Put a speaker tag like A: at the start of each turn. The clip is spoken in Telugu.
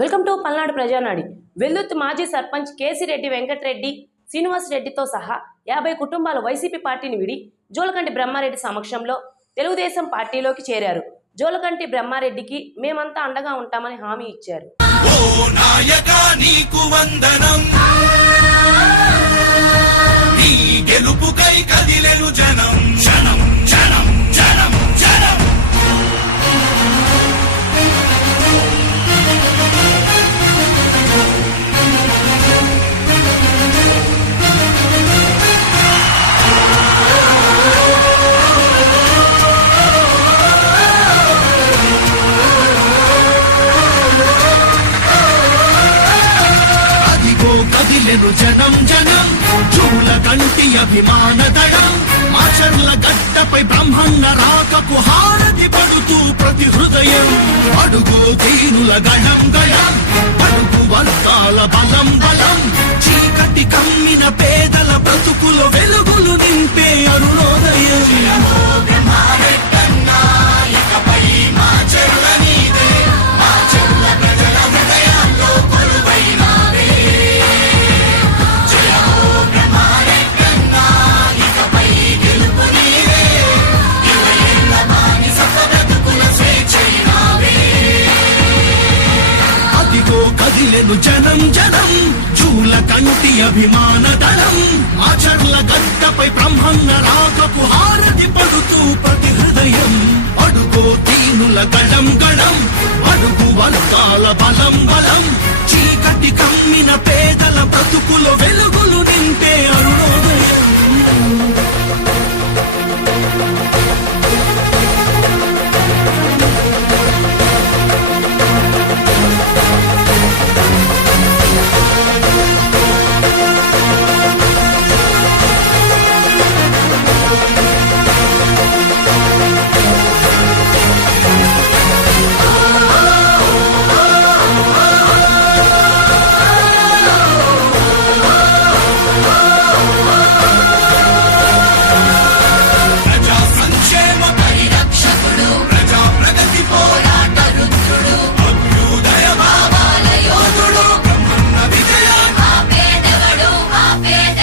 A: Welcome to Palnadu Prajanadi. వెల్లుత్ మాజీ సర్పంచ్ కేసిరెడ్డి వెంకటరెడ్డి శ్రీనివాస్ రెడ్డితో సహా యాభై కుటుంబాలు వైసీపీ పార్టీని విడి జోలకంటి బ్రహ్మారెడ్డి సమక్షంలో తెలుగుదేశం పార్టీలోకి చేరారు. జోలకంటి బ్రహ్మారెడ్డికి మేమంతా అండగా ఉంటామని హామీ ఇచ్చారు.
B: కదిలెను జనం జనం చూల కంటి అభిమాన దడం ఆచర్ల గడ్డపై బ్రహ్మన్న రాకపు హారతి పడుతూ ప్రతి హృదయం. అడుగు దీనుల గణం గణం అడుగు వర్గాల బలం బలం. కదిలెను జనం జనం చూల కంటి అభిమాన దళం ఆచర్ల గడ్డపై బ్రహ్మన్న రాకపు హారతి పడుతూ ప్రతి హృదయం. అడుగో తీనుల గళం గళం అడుగు వలకాల బలం బలం. చీకటి కం